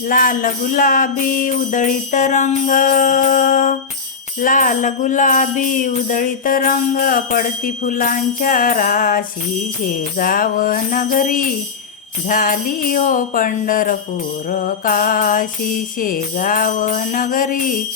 लाल गुलाबी उदळीत रंग. लाल गुलाबी उदळीत रंग पडती फुलांच्या राशी. शेगाव नगरी झाली हो पंढरपूर काशी. शेगाव नगरी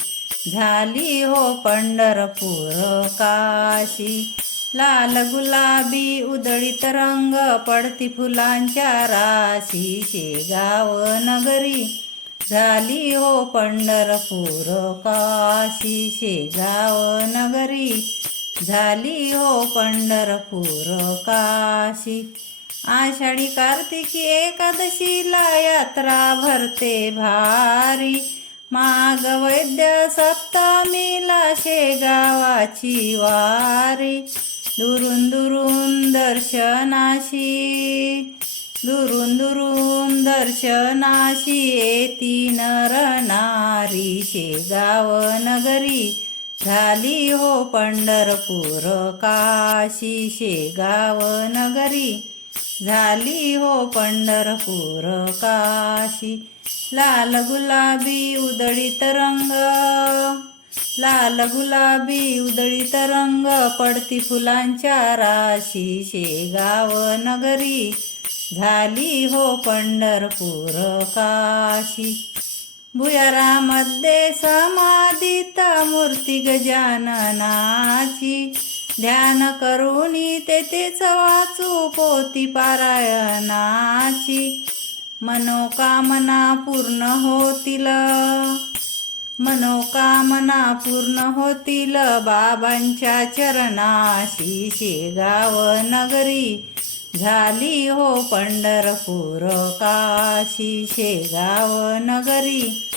झाली हो पंढरपूर काशी. लाल गुलाबी उदळीत रंग पडती फुलांच्या राशी शेगाव नगरी. झाली हो पंढरपूर काशी शेगाव नगरी. झाली हो पंढरपूर काशी. आषाढी कार्तिकी एकादशीला यात्रा भरते भारी. माग वैद्य सप्तमीला शेगावाची वारी. दुरून दुरून दर्शनाशी दुरून दुरून दर्शनाशी येती नर नारी. शेगाव नगरी झाली हो पंढरपूर काशी. शेगाव नगरी झाली हो पंढरपूर काशी. लाल गुलाबी उदळीत रंग लाल गुलाबी उदळीत रंग पडती फुलांच्या राशी. शेगाव नगरी झाली हो पंढरपूर काशी. भुयारामध्ये समाधित मूर्ती गजाननाची. ध्यान करूनी तेथेच वाचू पोती पारायणाची. मनोकामना पूर्ण होतील. मनोकामना पूर्ण होतील बाबांच्या चरणाशी शेगाव नगरी झाली हो पंढरपूर काशी. शेगाव नगरी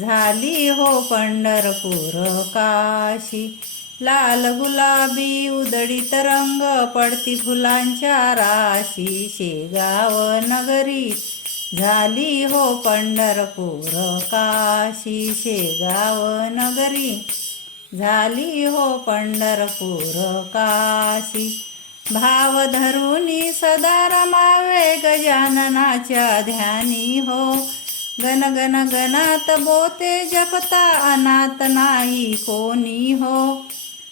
झाली हो पंढरपूर काशी. लाल गुलाबी उदळीत रंग पडती फुलांच्या राशी. शेगाव नगरी झाली हो पंढरपूर काशी शेगाव नगरी. झाली हो पंढरपूर काशी. भाव धरुनी सदा रमावे गजाननाच्या ध्यानी हो. गण गण गणात बोते जपता अनाथ नाही कोणी हो.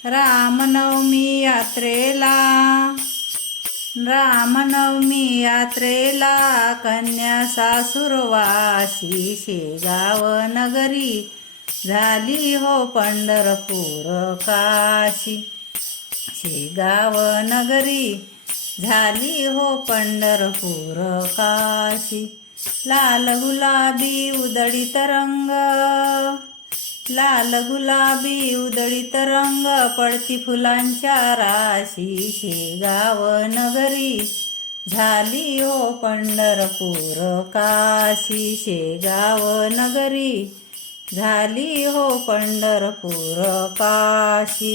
रामनवमी यात्रेला रामनवमी यात्रेला कन्या सासुरवासी शेगाव नगरी झाली हो पंढरपूर काशी. शेगाव नगरी झाली हो पंढरपूर काशी. लाल गुलाबी उदळीत रंग लाल गुलाबी उदळीत रंग पडती फुलांच्या राशी शेगाव नगरी. झाली हो पंढरपूर काशी शेगाव नगरी. झाली हो पंढरपूर काशी.